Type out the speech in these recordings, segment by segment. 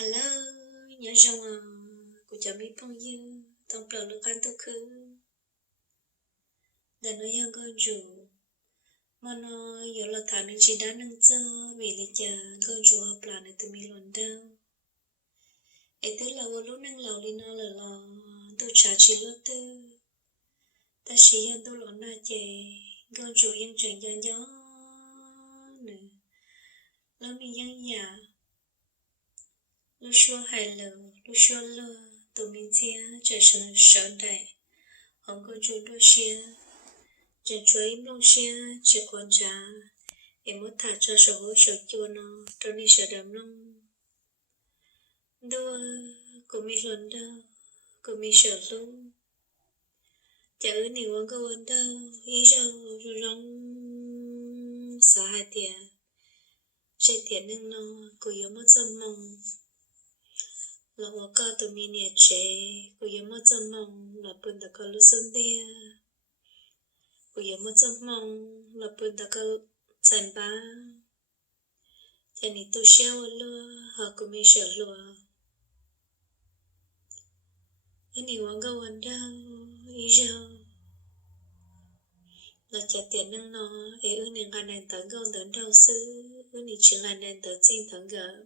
Hello, nhớ rằng của cháu mi phong dư, tông bờ lưu can tô khứ. Đã nói yang con rủ, mà nó yếu là thảo nên chỉ đã nâng chơ, vì lý chả con rủ hợp là này tụi mi luận đau. Ê tức là vô lúc nâng lầu đi nó là tôi trả chỉ lô tư. Ta chỉ yang tôi lộn na chè, con rủ yang chẳng gió gió nè. Lâu mi yang nhà. Lúc xua hài lờ, lúc xua lơ, tụi mình thia, trời sơn đại. Không có chú đôi xia, chẳng chú im long xia, chỉ còn trả. Em muốn thả cho số hối số chua nó, cho nên sợ đầm long. Đua, cô mi luận đâu, cô mi sợ luôn. Chả ư nì quán câu ơn đâu, ý rau, rồi rong xả hai tìa. Chạy tìa nâng nó, cô yếu mất dâm mong. Là hóa cao tụi mi nè chế, cô yếu mất dâm mong, là bừng đã có lúc xuân tìa. Cô yếu mất dâm mong, là bừng đã có chẳng bá. Chả ní tôi xeo lùa, họ cô mi sợ lùa. Ý ní quán câu ơn đâu, ý rau. Là chả tiền nâng nó, ế ư nè ngàn nền tấn gông tấn đau sư, ư nì chứ ngàn nền tấn xin thắng gỡ.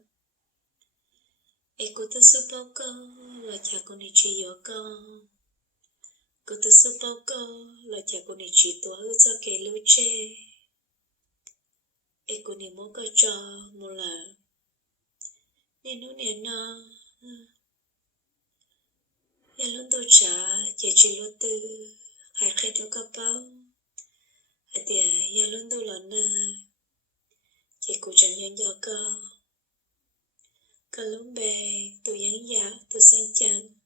Ế cô tư sư bao cơ, là chả cô nì truy yếu cơ. Cô tư sư bao cơ, là chả cô nì truy tùa ư cho kê lưu chê. Ế cô nì mô cơ cho mô lờ. Nè nụ nè nọ. Yà luôn tôi trả, chả truy lô tư, khai khai đâu cơ bao. Hả tìa, yà luôn tôi lọ nơ. Chả cô chẳng nhận dò cơ. Cơ lúc bè, tôi dắn dạo, tôi sang chân.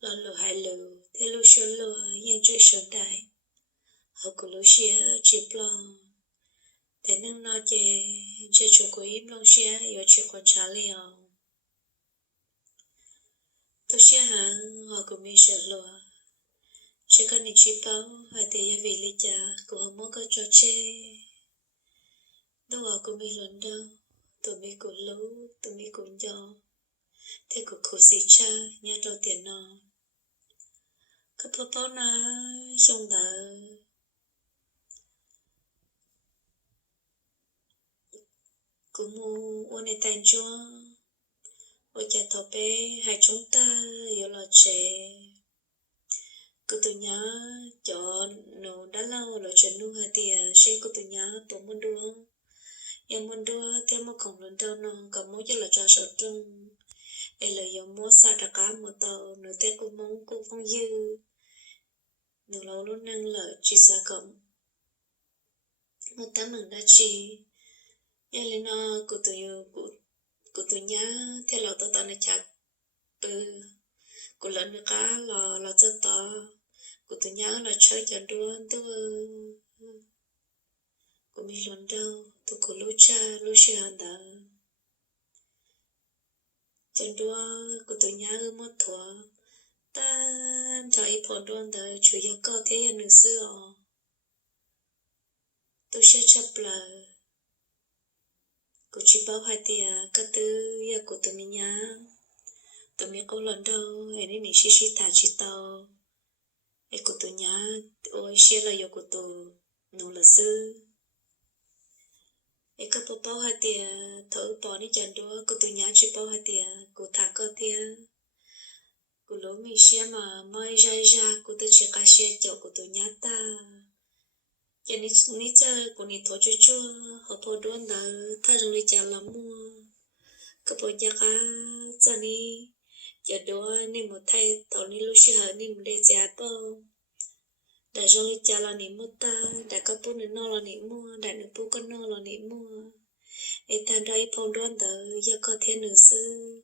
Lo lù hai lù, thế lù xô lù, yên chơi sơn đại. Họ của lù xìa, chịp lo. Thế nâng nó chê, chê cho cô im lòng xìa, yếu chê con trả liều. Tôi xìa hẳn, họ của mình sợ lùa. Chê con nịch chịp bao, hai tế ya vì lý chà, của họ mô cơ cho chê. Đâu họ của mình luận đâu, tụi mình của lũ, tụi mình của nhỏ. Thế của khổ xì cha, nhớ đầu tiền nó. Các bà bao na, xong đỡ. Cô mù, ôn nè tàn chua. Ôi chà thọ bê, hai chúng ta, yếu lọ trẻ. Cô tụi nhá, cho nụ đã lâu, lọ trẻ nụ hà tìa, xe cô tụi nhá, tổ môn đua. Yếu môn đua, thêm một khổng lần đâu nó, cả mối cho lọ cho sở trung. Ê lời yếu mốt xa trả cá một tàu, nụ tê cô mong cô phong dư. Nụ lâu luôn nâng lỡ, chỉ xa cộng. Một tá mừng đã chi. Yếu lên nó, cô tụi nhá, thế lọ tao tao nó chạc. Bư. Cô lần nữa cá là cho tao. Cô tụi nhá là chơi cho đua. Cô mi lần đâu. Tụi cô lưu cha hẳn đã. Chân đua, cô tụi nhá ư mất thua. Ta cho ý phồn đuôn đời chủ yếu có thế hiện nữ sư ọ. Tôi sẽ chấp lời. Cô chỉ bảo hai tìa các tư ya của tụi mình nhá. Tụi mình có lần đâu, hãy nên mình xí thả chỉ tao. Ê của tụi nhá, ôi xí là yếu của tụi nụ là sư. Ê các bảo hai tìa thở bỏ đi chẳng đua, của tụi nhá chỉ bảo hai tìa, của thả cơ thìa. Của lỗ mình xí mà mới ra, của tụi chỉ cá xí chậu của tụi nhá ta. Chả ní chơi, của ní thổ chua, họ bỏ đuôn đó, thả rừng lý chả lắm mua. Các bảo giá cá, cho ní. Chả đua nên một thay tàu ní lúc xí hở nên một đề giá bao. Đã rong lý chả là ní mua ta, đã có bố nữ nô là ní mua, đã nữ bố con nô là ní mua. Ê ta ra ý phong đoán tờ, do có thiên nữ sư.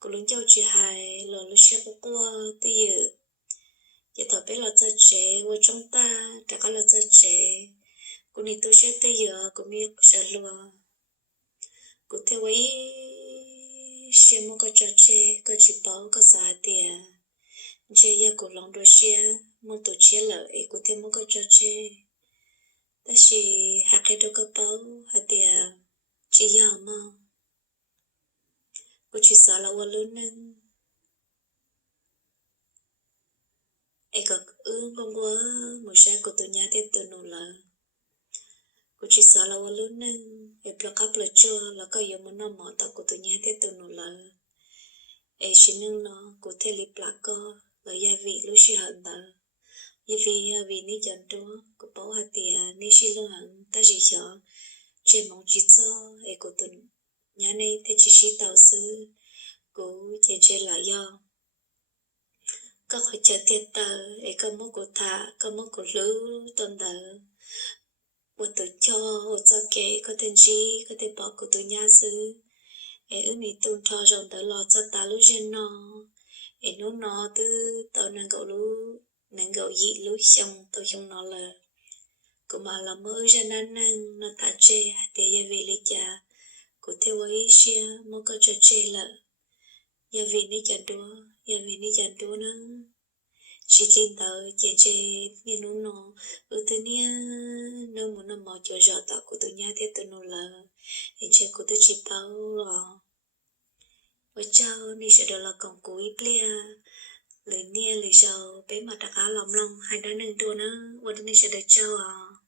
Cô lũng châu chỉ hài, lò lúc xí bố qua, tư dự. Chả thọ bé lò cha chế, vô trong ta, đã có lò cha chế. Cô ní tu xế tư dự, cô mi sợ lùa. Cô theo ý xế mô có cho chế, có chỉ bảo có xa tìa. Chế ya cô lòng đồ xế, mô tổ chế lỡ ý cô theo mô có cho chế. Ta xì hạt cái đồ có bảo, hạt tìa, chế ya mô. cô chỉ sợ là qua lớn nâng ai có con qua một sai của tụi nhà thế tụi nó là cô chỉ sợ là qua lớn nâng ai plug up là chưa là có yêu muốn nó mỏ tao của tụi nhà thế tụi nó là ai chỉ nâng nó cô thế li plug co là gia vị lúc xí hận ta như vì ní chọn đó cô bảo hạt tiền ní xí lo hận ta chỉ sợ trên mong chỉ cho ai của tụi nhà này thế chỉ xí tao sư cô trên lại do có khỏi chờ tiết tờ ấy có một cổ thả có một cổ lũ tuần tờ một tổ cho một cho kế có tên gì có thể bỏ của tổ nhà sư ấy ước này tuần thọ rộng tờ lọt cho ta lũ trên nó ấy nó từ tàu nàng cậu lũ nàng cậu dị lũ xong tàu xong nó là cũng mà là mơ ra năng năng nó ta chê để gia vị lý cha của theo ấy xia một câu trò chê là gia vị ní chả đua gia vị ní chả đua nữa chỉ lên tờ chè chè nghe nó từ nia nó muốn nó mò cho rõ tạo của tôi nhà thế tôi nó là hiện chè của tôi chỉ bao rồi và cháu đi sẽ được là còn cuối plea lời nia lời giàu bé mà đặt áo lòng lòng hai đứa nâng đua nữa và đi sẽ được cháu à